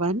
1।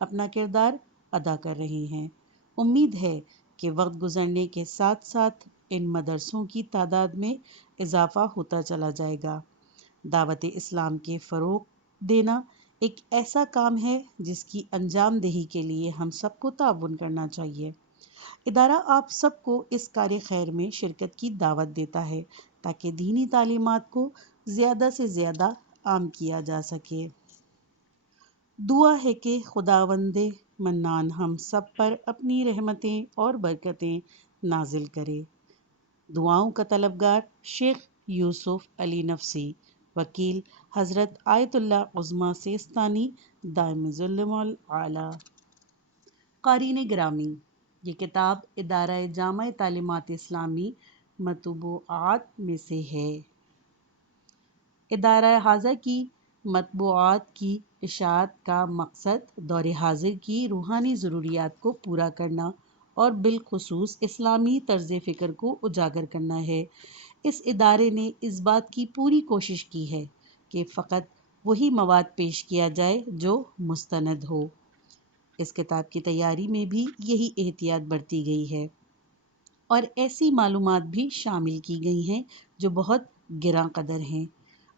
اپنا کردار ادا کر رہے ہیں۔ امید ہے کہ وقت گزرنے کے ساتھ ساتھ ان مدرسوں کی تعداد میں اضافہ ہوتا چلا جائے گا۔ دعوت اسلام کے فروغ دینا ایک ایسا کام ہے جس کی انجام دہی کے لیے ہم سب کو تعاون کرنا چاہیے۔ ادارہ آپ سب کو اس کار خیر میں شرکت کی دعوت دیتا ہے تاکہ دینی تعلیمات کو زیادہ سے زیادہ عام کیا جا سکے۔ دعا ہے کہ خداوند منان ہم سب پر اپنی رحمتیں اور برکتیں نازل کرے۔ دعاؤں کا طلبگار شیخ یوسف علی نفسی، وکیل حضرت آیت اللہ عظمیٰ سیستانی دائم ظلم العالی۔ قارئین گرامی، یہ کتاب ادارہ جامع تعلیمات اسلامی مطبوعات میں سے ہے۔ ادارہ حاضہ کی مطبوعات کی اشاعت کا مقصد دور حاضر کی روحانی ضروریات کو پورا کرنا اور بالخصوص اسلامی طرز فکر کو اجاگر کرنا ہے۔ اس ادارے نے اس بات کی پوری کوشش کی ہے کہ فقط وہی مواد پیش کیا جائے جو مستند ہو۔ اس کتاب کی تیاری میں بھی یہی احتیاط برتی گئی ہے اور ایسی معلومات بھی شامل کی گئی ہیں جو بہت گراں قدر ہیں۔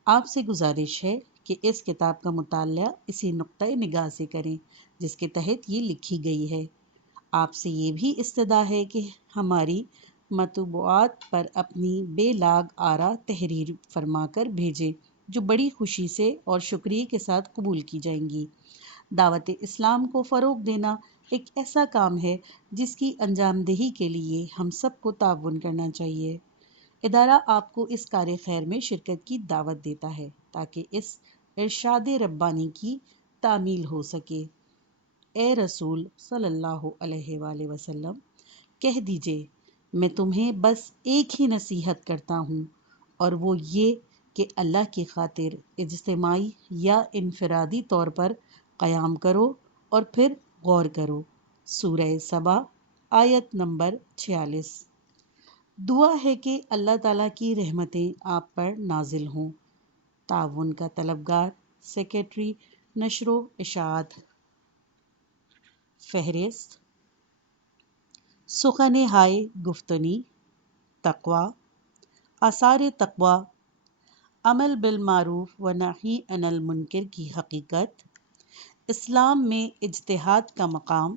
آپ سے گزارش ہے کہ اس کتاب کا مطالعہ اسی نقطۂ نگاہ سے کریں جس کے تحت یہ لکھی گئی ہے۔ آپ سے یہ بھی استدعا ہے کہ ہماری مطبوعات پر اپنی بے لاگ آراء تحریر فرما کر بھیجیں جو بڑی خوشی سے اور شکریہ کے ساتھ قبول کی جائیں گی۔ دعوت اسلام کو فروغ دینا ایک ایسا کام ہے جس کی انجام دہی کے لیے ہم سب کو تعاون کرنا چاہیے۔ ادارہ آپ کو اس کار خیر میں شرکت کی دعوت دیتا ہے تاکہ اس ارشاد ربانی کی تعمیل ہو سکے۔ اے رسول صلی اللہ علیہ وآلہ وسلم، کہہ دیجئے میں تمہیں بس ایک ہی نصیحت کرتا ہوں اور وہ یہ کہ اللہ کی خاطر اجتماعی یا انفرادی طور پر قیام کرو اور پھر غور کرو۔ سورہ سبا آیت نمبر 46۔ دعا ہے کہ اللہ تعالیٰ کی رحمتیں آپ پر نازل ہوں۔ تعاون کا طلبگار سیکریٹری نشر و اشاعت۔ فہرست: سخن ہائے گفتنی، تقویٰ، آثار تقویٰ، عمل بالمعروف و نہی عن المنکر کی حقیقت، اسلام میں اجتہاد کا مقام،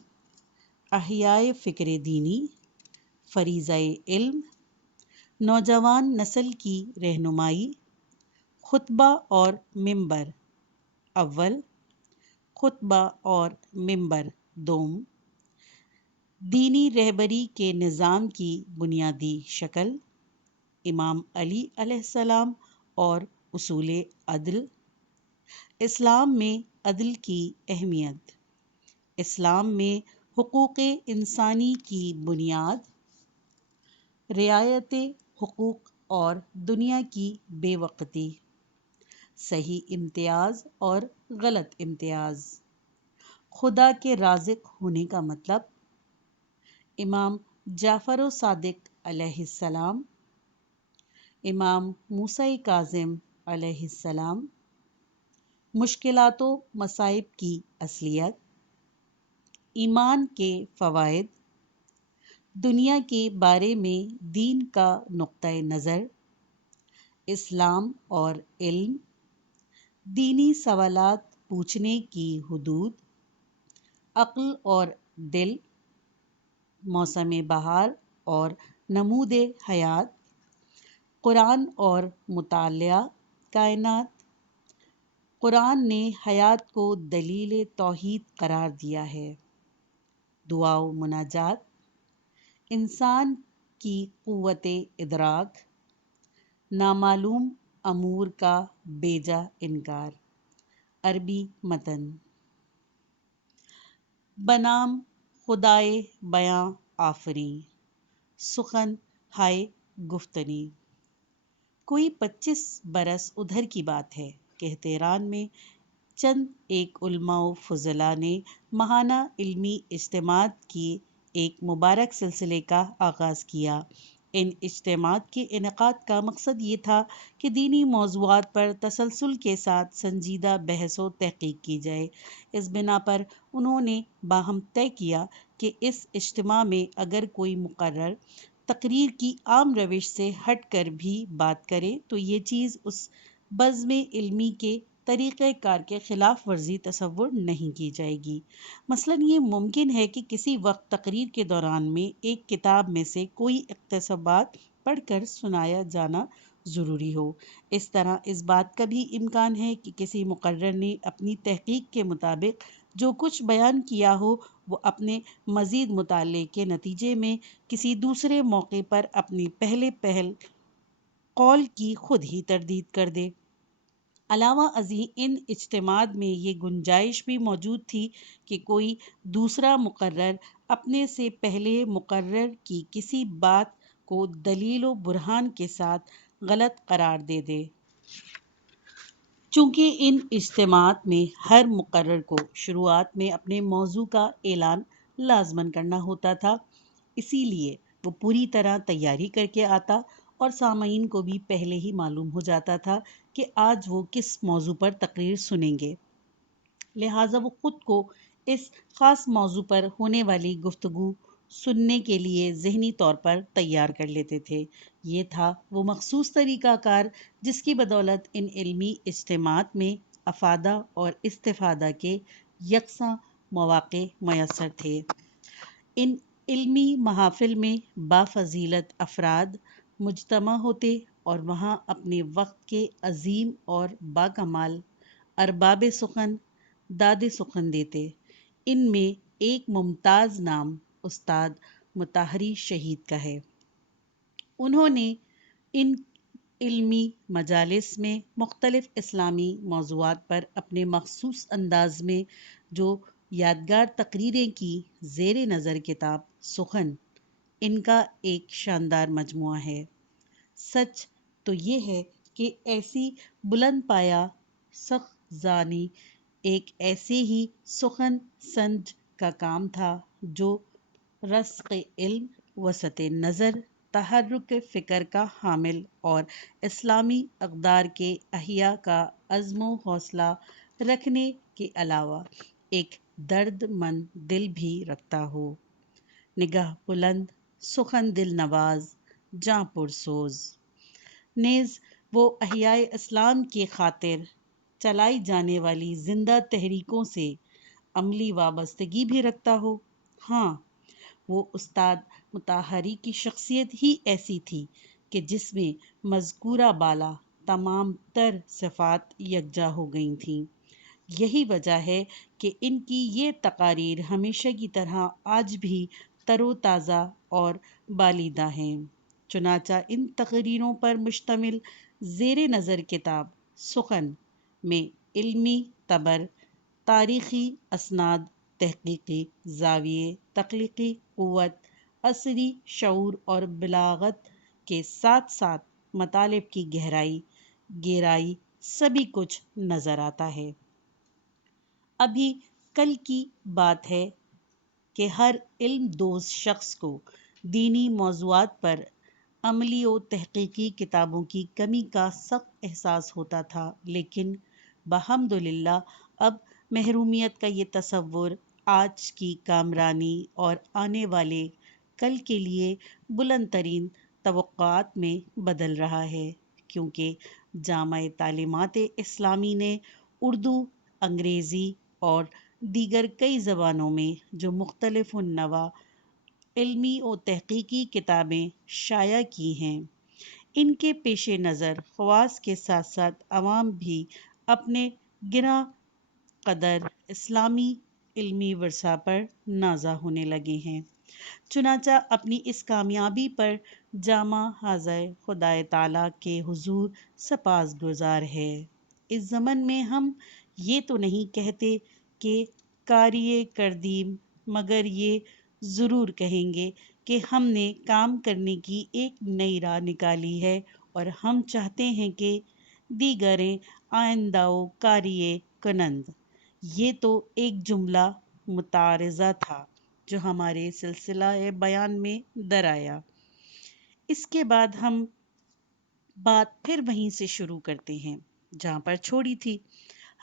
احیاء فکر دینی، فریضہ علم، نوجوان نسل کی رہنمائی، خطبہ اور ممبر اول، خطبہ اور ممبر دوم، دینی رہبری کے نظام کی بنیادی شکل، امام علی علیہ السلام اور اصول عدل، اسلام میں عدل کی اہمیت، اسلام میں حقوق انسانی کی بنیاد، رعایت حقوق اور دنیا کی بے وقتی، صحیح امتیاز اور غلط امتیاز، خدا کے رازق ہونے کا مطلب، امام جعفر صادق علیہ السلام، امام موسیٰ کاظم علیہ السلام، مشکلات و مصائب کی اصلیت، ایمان کے فوائد، دنیا کے بارے میں دین کا نقطۂ نظر، اسلام اور علم، دینی سوالات پوچھنے کی حدود، عقل اور دل، موسم بہار اور نمود حیات، قرآن اور مطالعہ کائنات۔ قرآن نے حیات کو دلیل توحید قرار دیا ہے۔ دعا و مناجات، انسان کی قوت ادراک، نامعلوم امور کا بیجا انکار۔ عربی متن۔ بنام خدائے بیاں آفریں، سخن ہائے گفتنی۔ کوئی 25 برس ادھر کی بات ہے کہ تہران میں چند ایک علماء و فضلاء نے ماہانہ علمی اجتماعات کی ایک مبارک سلسلے کا آغاز کیا۔ ان اجتماعات کے انعقاد کا مقصد یہ تھا کہ دینی موضوعات پر تسلسل کے ساتھ سنجیدہ بحث و تحقیق کی جائے۔ اس بنا پر انہوں نے باہم طے کیا کہ اس اجتماع میں اگر کوئی مقرر تقریر کی عام روش سے ہٹ کر بھی بات کرے تو یہ چیز اس بزم علمی کے طریقہ کار کے خلاف ورزی تصور نہیں کی جائے گی۔ مثلاً یہ ممکن ہے کہ کسی وقت تقریر کے دوران میں ایک کتاب میں سے کوئی اقتباسات پڑھ کر سنایا جانا ضروری ہو۔ اس طرح اس بات کا بھی امکان ہے کہ کسی مقرر نے اپنی تحقیق کے مطابق جو کچھ بیان کیا ہو وہ اپنے مزید مطالعے کے نتیجے میں کسی دوسرے موقع پر اپنی پہل قول کی خود ہی تردید کر دے۔ علاوہ ازیں ان اجتماعات میں یہ گنجائش بھی موجود تھی کہ کوئی دوسرا مقرر اپنے سے پہلے مقرر کی کسی بات کو دلیل و برہان کے ساتھ غلط قرار دے دے۔ چونکہ ان اجتماعات میں ہر مقرر کو شروعات میں اپنے موضوع کا اعلان لازماً کرنا ہوتا تھا، اسی لیے وہ پوری طرح تیاری کر کے آتا اور سامعین کو بھی پہلے ہی معلوم ہو جاتا تھا کہ آج وہ کس موضوع پر تقریر سنیں گے، لہٰذا وہ خود کو اس خاص موضوع پر ہونے والی گفتگو سننے کے لیے ذہنی طور پر تیار کر لیتے تھے۔ یہ تھا وہ مخصوص طریقہ کار جس کی بدولت ان علمی اجتماعات میں افادہ اور استفادہ کے یکساں مواقع میسر تھے۔ ان علمی محافل میں بافضیلت افراد مجتمع ہوتے اور وہاں اپنے وقت کے عظیم اور باکمال ارباب سخن داد سخن دیتے۔ ان میں ایک ممتاز نام استاد مطہری شہید کا ہے۔ انہوں نے ان علمی مجالس میں مختلف اسلامی موضوعات پر اپنے مخصوص انداز میں جو یادگار تقریریں کی، زیر نظر کتاب سخن ان کا ایک شاندار مجموعہ ہے۔ سچ تو یہ ہے کہ ایسی بلند پایہ سخنزانی ایک ایسے ہی سخن سنج کا کام تھا جو رسخ علم، وسعت نظر، تحرک فکر کا حامل اور اسلامی اقدار کے احیاء کا عزم و حوصلہ رکھنے کے علاوہ ایک درد مند دل بھی رکھتا ہو۔ نگاہ بلند، سخن دل نواز، جاں پرسوز۔ نیز وہ احیاء اسلام کی خاطر چلائی جانے والی زندہ تحریکوں سے عملی وابستگی بھی رکھتا ہو۔ ہاں، وہ استاد مطہری کی شخصیت ہی ایسی تھی کہ جس میں مذکورہ بالا تمام تر صفات یکجا ہو گئی تھیں۔ یہی وجہ ہے کہ ان کی یہ تقاریر ہمیشہ کی طرح آج بھی تر و تازہ اور بالیدہ ہیں۔ چنانچہ ان تقریروں پر مشتمل زیر نظر کتاب سخن میں علمی تبر، تاریخی اسناد، تحقیقی زاویے، تخلیقی قوت، عصری شعور اور بلاغت کے ساتھ ساتھ مطالب کی گہرائی سبھی کچھ نظر آتا ہے۔ ابھی کل کی بات ہے کہ ہر علم دوز شخص کو دینی موضوعات پر عملی و تحقیقی کتابوں کی کمی کا سخت احساس ہوتا تھا، لیکن بحمداللہ اب محرومیت کا یہ تصور آج کی کامرانی اور آنے والے کل کے لیے بلند ترین توقعات میں بدل رہا ہے، کیونکہ جامع تعلیمات اسلامی نے اردو، انگریزی اور دیگر کئی زبانوں میں جو مختلف النوع علمی و تحقیقی کتابیں شائع کی ہیں، ان کے پیش نظر خواص کے ساتھ ساتھ عوام بھی اپنے گراں قدر اسلامی علمی ورثہ پر نازا ہونے لگے ہیں۔ چنانچہ اپنی اس کامیابی پر جامع حاضر خدائے تعالیٰ کے حضور سپاسگزار ہے۔ اس ضمن میں ہم یہ تو نہیں کہتے کہ کاریِ کردیم، مگر یہ ضرور کہیں گے کہ ہم نے کام کرنے کی ایک نئی راہ نکالی ہے اور ہم چاہتے ہیں کہ دیگریں آئندہ و کاریِ کنند۔ یہ تو ایک جملہ متعارضہ تھا جو ہمارے سلسلہ بیان میں در آیا۔ اس کے بعد ہم بات پھر وہیں سے شروع کرتے ہیں جہاں پر چھوڑی تھی۔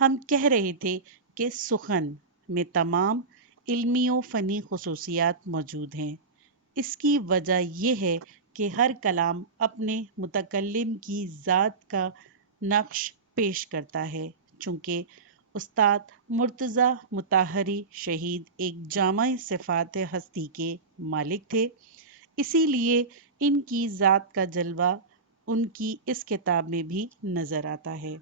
ہم کہہ رہے تھے کہ سخن میں تمام علمی و فنی خصوصیات موجود ہیں۔ اس کی وجہ یہ ہے کہ ہر کلام اپنے متکلم کی ذات کا نقش پیش کرتا ہے۔ چونکہ استاد مرتضیٰ مطہری شہید ایک جامع صفات ہستی کے مالک تھے، اسی لیے ان کی ذات کا جلوہ ان کی اس کتاب میں بھی نظر آتا ہے۔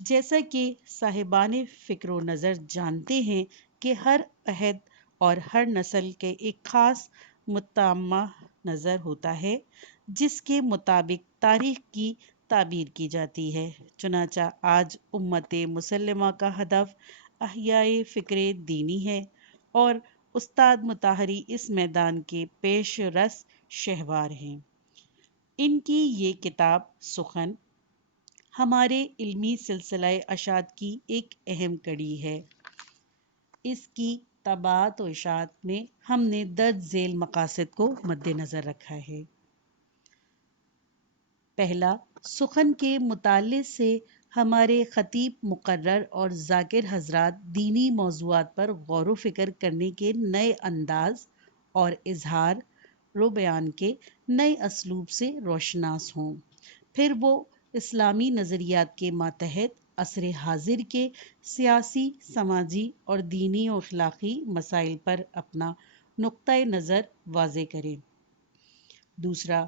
جیسا کہ صاحبان فکر و نظر جانتے ہیں کہ ہر عہد اور ہر نسل کے ایک خاص متمم نظر ہوتا ہے جس کے مطابق تاریخ کی تعبیر کی جاتی ہے۔ چنانچہ آج امت مسلمہ کا ہدف احیاء فکر دینی ہے اور استاد مطہری اس میدان کے پیش رس شہوار ہیں۔ ان کی یہ کتاب سخن ہمارے علمی سلسلہ اشاعت کی ایک اہم کڑی ہے۔ اس کی طباعت و اشاعت میں ہم نے درج ذیل مقاصد کو مد نظر رکھا ہے۔ پہلا، سخن کے مطالعے سے ہمارے خطیب مقرر اور ذاکر حضرات دینی موضوعات پر غور و فکر کرنے کے نئے انداز اور اظہار و بیان کے نئے اسلوب سے روشناس ہوں۔ پھر وہ اسلامی نظریات کے ماتحت عصر حاضر کے سیاسی، سماجی اور دینی و اخلاقی مسائل پر اپنا نقطۂ نظر واضح کریں۔ دوسرا،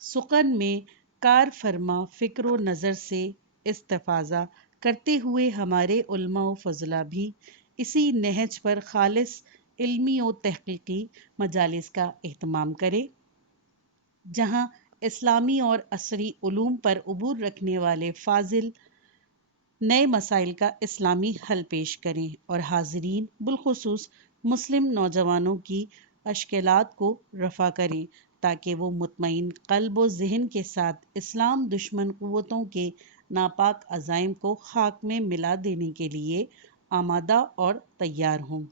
سخن میں کار فرما فکر و نظر سے استفاضہ کرتے ہوئے ہمارے علماء و فضلاء بھی اسی نہج پر خالص علمی و تحقیقی مجالس کا اہتمام کریں، جہاں اسلامی اور عصری علوم پر عبور رکھنے والے فاضل نئے مسائل کا اسلامی حل پیش کریں اور حاضرین بالخصوص مسلم نوجوانوں کی اشکالات کو رفع کریں تاکہ وہ مطمئن قلب و ذہن کے ساتھ اسلام دشمن قوتوں کے ناپاک عزائم کو خاک میں ملا دینے کے لیے آمادہ اور تیار ہوں۔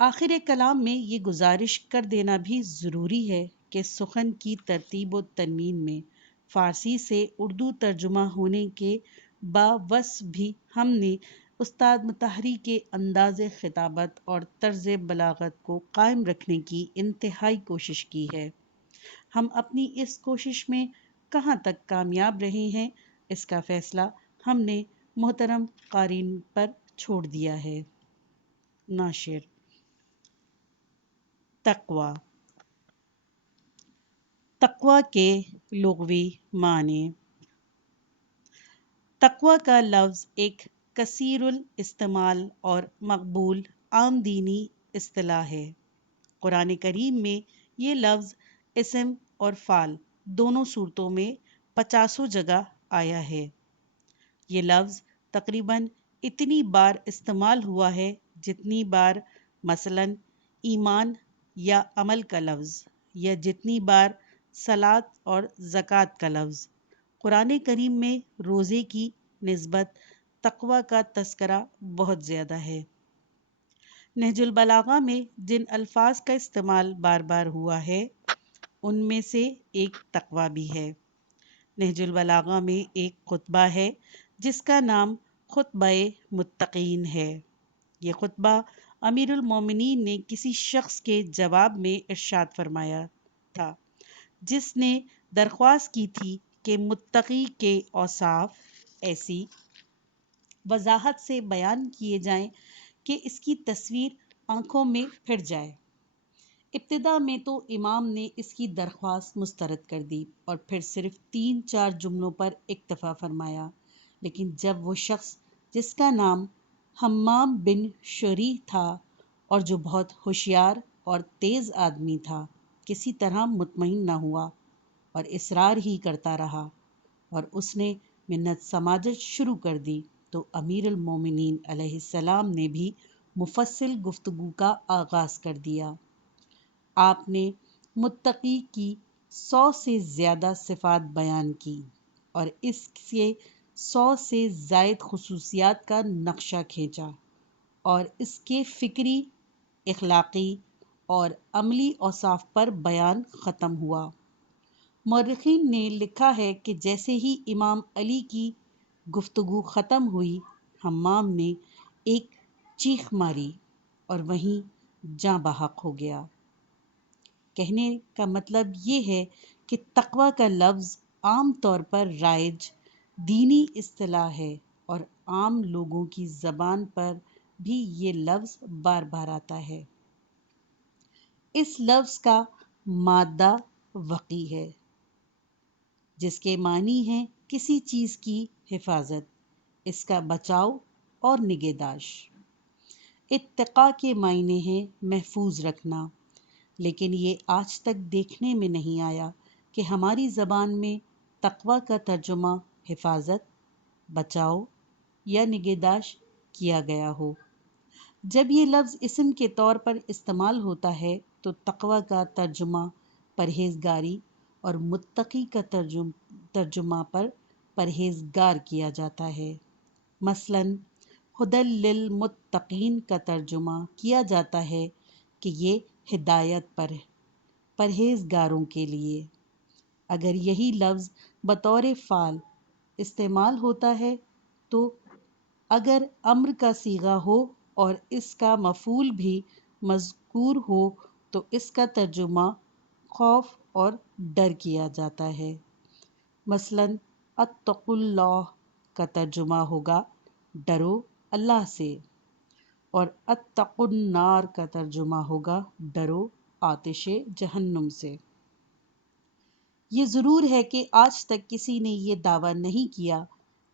آخر کلام میں یہ گزارش کر دینا بھی ضروری ہے کہ سخن کی ترتیب و تنوین میں فارسی سے اردو ترجمہ ہونے کے باوصف بھی ہم نے استاد مطہری کے انداز خطابت اور طرز بلاغت کو قائم رکھنے کی انتہائی کوشش کی ہے۔ ہم اپنی اس کوشش میں کہاں تک کامیاب رہے ہیں، اس کا فیصلہ ہم نے محترم قارئین پر چھوڑ دیا ہے۔ ناشر۔ تقویٰ۔ تقویٰ کے لغوی معنی۔ تقویٰ کا لفظ ایک کثیر الاستعمال اور مقبول عام دینی اصطلاح ہے۔ قرآن کریم میں یہ لفظ اسم اور فعل دونوں صورتوں میں 50 جگہ آیا ہے۔ یہ لفظ تقریباً اتنی بار استعمال ہوا ہے جتنی بار مثلاً ایمان یا عمل کا لفظ، یا جتنی بار صلاۃ اور زکوٰۃ کا لفظ۔ قرآن کریم میں روزے کی نسبت تقویٰ کا تذکرہ بہت زیادہ ہے۔ نہج البلاغہ میں جن الفاظ کا استعمال بار بار ہوا ہے ان میں سے ایک تقویٰ بھی ہے۔ نہج البلاغہ میں ایک خطبہ ہے جس کا نام خطبہ متقین ہے۔ یہ خطبہ امیر المومنین نے کسی شخص کے جواب میں ارشاد فرمایا تھا جس نے درخواست کی تھی کہ متقی کے اوصاف ایسی وضاحت سے بیان کیے جائیں کہ اس کی تصویر آنکھوں میں پھر جائے۔ ابتدا میں تو امام نے اس کی درخواست مسترد کر دی اور پھر صرف 3-4 جملوں پر اکتفا فرمایا، لیکن جب وہ شخص جس کا نام حمام بن شریح تھا اور جو بہت ہوشیار اور تیز آدمی تھا کسی طرح مطمئن نہ ہوا اور اصرار ہی کرتا رہا اور اس نے منت سماجت شروع کر دی، تو امیر المومنین علیہ السلام نے بھی مفصل گفتگو کا آغاز کر دیا۔ آپ نے متقی کی 100 سے زیادہ صفات بیان کی اور اس سے 100 سے زائد خصوصیات کا نقشہ کھینچا اور اس کے فکری، اخلاقی اور عملی اوصاف پر بیان ختم ہوا۔ مورخین نے لکھا ہے کہ جیسے ہی امام علی کی گفتگو ختم ہوئی، حمام نے ایک چیخ ماری اور وہیں جاں بحق ہو گیا۔ کہنے کا مطلب یہ ہے کہ تقوی کا لفظ عام طور پر رائج دینی اصطلاح ہے اور عام لوگوں کی زبان پر بھی یہ لفظ بار بار آتا ہے۔ اس لفظ کا مادہ وقی ہے، جس کے معنی ہے کسی چیز کی حفاظت، اس کا بچاؤ اور نگہداشت۔ اتقاء کے معنی ہیں محفوظ رکھنا، لیکن یہ آج تک دیکھنے میں نہیں آیا کہ ہماری زبان میں تقوی کا ترجمہ حفاظت، بچاؤ یا نگہداشت کیا گیا ہو۔ جب یہ لفظ اسم کے طور پر استعمال ہوتا ہے تو تقوی کا ترجمہ پرہیزگاری اور متقی کا ترجمہ پر پرہیزگار کیا جاتا ہے۔ مثلاً ھدی للمتقین کا ترجمہ کیا جاتا ہے کہ یہ ہدایت پر پرہیزگاروں کے لیے۔ اگر یہی لفظ بطور فعل استعمال ہوتا ہے تو اگر امر کا صیغہ ہو اور اس کا مفعول بھی مذکور ہو تو اس کا ترجمہ خوف اور ڈر کیا جاتا ہے۔ مثلاً اتقوا اللہ کا ترجمہ ہوگا ڈرو اللہ سے، اور اتقوا النار کا ترجمہ ہوگا ڈرو آتش جہنم سے۔ یہ ضرور ہے کہ آج تک کسی نے یہ دعویٰ نہیں کیا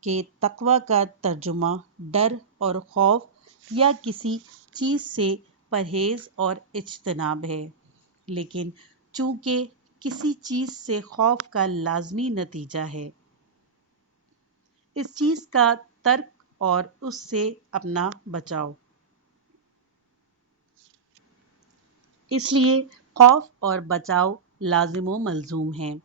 کہ تقوی کا ترجمہ ڈر اور خوف یا کسی چیز سے پرہیز اور اجتناب ہے، لیکن چونکہ کسی چیز سے خوف کا لازمی نتیجہ ہے، اس چیز کا ترک اور اس سے اپنا بچاؤ، اس لیے خوف اور بچاؤ لازم و ملزوم ہیں۔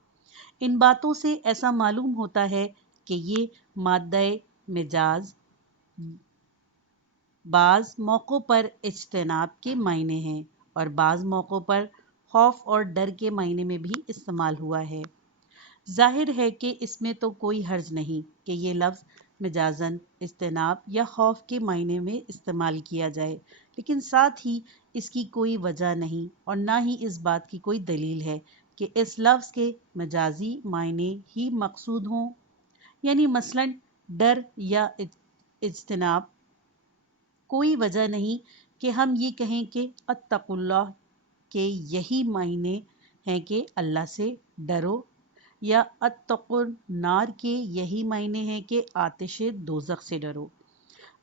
ان باتوں سے ایسا معلوم ہوتا ہے کہ یہ مادہ مجاز بعض موقعوں پر اجتناب کے معنی ہیں اور بعض موقعوں پر خوف اور ڈر کے معنی میں بھی استعمال ہوا ہے۔ ظاہر ہے کہ اس میں تو کوئی حرج نہیں کہ یہ لفظ مجازاً اجتناب یا خوف کے معنی میں استعمال کیا جائے، لیکن ساتھ ہی اس کی کوئی وجہ نہیں اور نہ ہی اس بات کی کوئی دلیل ہے کہ اس لفظ کے مجازی معنی ہی مقصود ہوں، یعنی مثلاً ڈر یا اجتناب۔ کوئی وجہ نہیں کہ ہم یہ کہیں کہ اتقوا اللہ کے یہی معنی ہیں کہ اللہ سے ڈرو، یا اتقوا النار کے یہی معنی ہیں کہ آتش دوزخ سے ڈرو،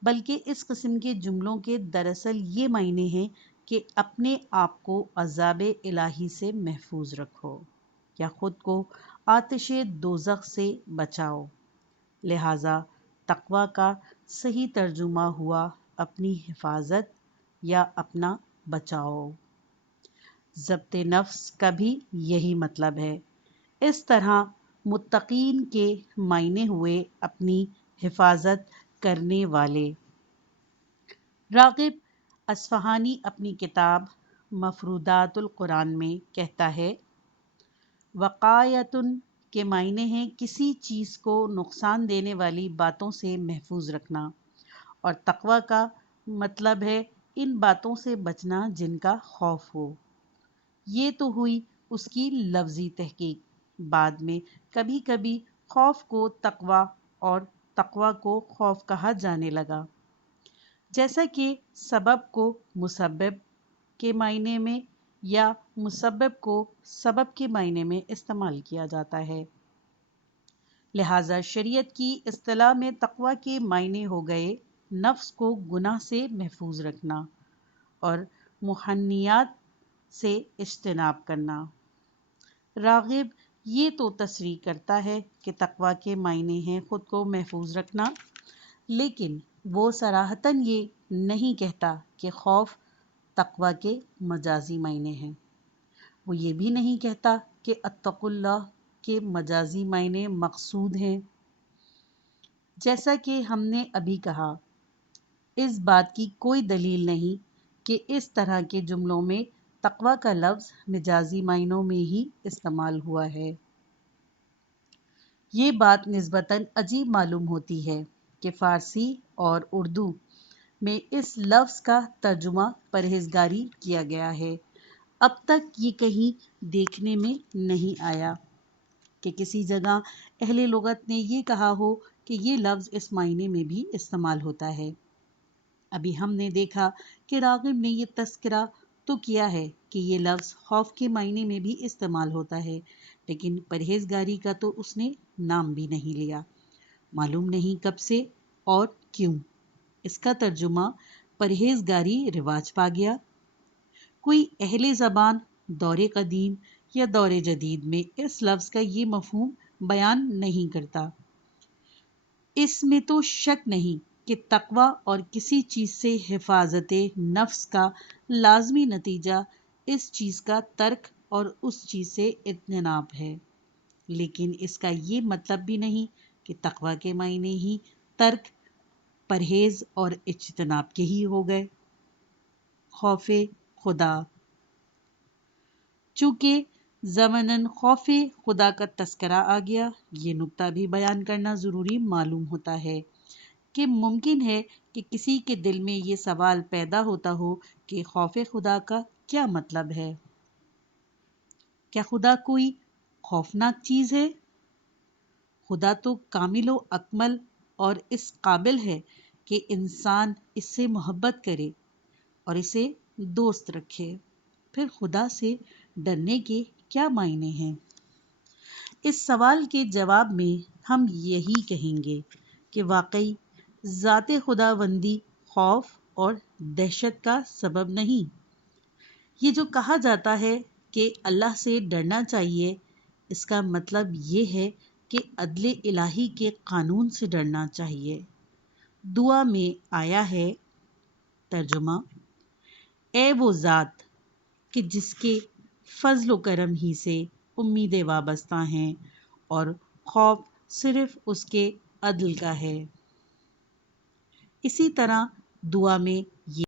بلکہ اس قسم کے جملوں کے دراصل یہ معنی ہیں کہ اپنے آپ کو عذاب الہی سے محفوظ رکھو یا خود کو آتش دوزخ سے بچاؤ۔ لہٰذا تقوی کا صحیح ترجمہ ہوا اپنی حفاظت یا اپنا بچاؤ۔ ضبط نفس کا بھی یہی مطلب ہے۔ اس طرح متقین کے معنی ہوئے اپنی حفاظت کرنے والے۔ راغب اصفہانی اپنی کتاب مفروضات القرآن میں کہتا ہے، وقایۃ کے معنی ہیں کسی چیز کو نقصان دینے والی باتوں سے محفوظ رکھنا، اور تقوی کا مطلب ہے ان باتوں سے بچنا جن کا خوف ہو۔ یہ تو ہوئی اس کی لفظی تحقیق۔ بعد میں کبھی کبھی خوف کو تقوی اور تقوی کو خوف کہا جانے لگا، جیسا کہ سبب کو مسبب کے معنی میں یا مسبب کو سبب کے معنی میں استعمال کیا جاتا ہے۔ لہٰذا شریعت کی اصطلاح میں تقوی کے معنی ہو گئے نفس کو گناہ سے محفوظ رکھنا اور منحنیات سے اجتناب کرنا۔ راغب یہ تو تصریح کرتا ہے کہ تقوی کے معنی ہیں خود کو محفوظ رکھنا، لیکن وہ صراحتاً یہ نہیں کہتا کہ خوف تقوی کے مجازی معنی ہیں۔ وہ یہ بھی نہیں کہتا کہ اتقوا اللہ کے مجازی معنی مقصود ہیں۔ جیسا کہ ہم نے ابھی کہا، اس بات کی کوئی دلیل نہیں کہ اس طرح کے جملوں میں تقوی کا لفظ مجازی معنوں میں ہی استعمال ہوا ہے۔ یہ بات نسبتاً عجیب معلوم ہوتی ہے کہ فارسی اور اردو میں اس لفظ کا ترجمہ پرہیزگاری کیا گیا ہے۔ اب تک یہ کہیں دیکھنے میں نہیں آیا کہ کسی جگہ اہل لغت نے یہ کہا ہو کہ یہ لفظ اس معنی میں بھی استعمال ہوتا ہے۔ ابھی ہم نے دیکھا کہ راغب نے یہ تذکرہ تو کیا ہے کہ یہ لفظ خوف کے معنی میں بھی استعمال ہوتا ہے، لیکن پرہیزگاری کا تو اس نے نام بھی نہیں لیا۔ معلوم نہیں کب سے اور کیوں اس کا ترجمہ پرہیزگاری رواج پا گیا۔ کوئی اہل زبان دور قدیم یا دور جدید میں اس لفظ کا یہ مفہوم بیان نہیں کرتا۔ اس میں تو شک نہیں کہ تقوی اور کسی چیز سے حفاظت نفس کا لازمی نتیجہ اس چیز کا ترک اور اس چیز سے اجتناب ہے، لیکن اس کا یہ مطلب بھی نہیں کہ تقوی کے معنی ہی ترک، پرہیز اور اجتناب کے ہی ہو گئے۔ خوف خدا، چونکہ ضمناً خوف خدا کا تذکرہ آ گیا، یہ نکتہ بھی بیان کرنا ضروری معلوم ہوتا ہے کہ ممکن ہے کہ کسی کے دل میں یہ سوال پیدا ہوتا ہو کہ خوف خدا کا کیا مطلب ہے؟ کیا خدا کوئی خوفناک چیز ہے؟ خدا تو کامل و اکمل اور اس قابل ہے کہ انسان اس سے محبت کرے اور اسے دوست رکھے، پھر خدا سے ڈرنے کے کیا معنی ہیں؟ اس سوال کے جواب میں ہم یہی کہیں گے کہ واقعی ذات خداوندی خوف اور دہشت کا سبب نہیں۔ یہ جو کہا جاتا ہے کہ اللہ سے ڈرنا چاہیے، اس کا مطلب یہ ہے کہ عدل الہی کے قانون سے ڈرنا چاہیے۔ دعا میں آیا ہے ترجمہ: اے وہ ذات کہ جس کے فضل و کرم ہی سے امیدیں وابستہ ہیں اور خوف صرف اس کے عدل کا ہے۔ اسی طرح دعا میں یہ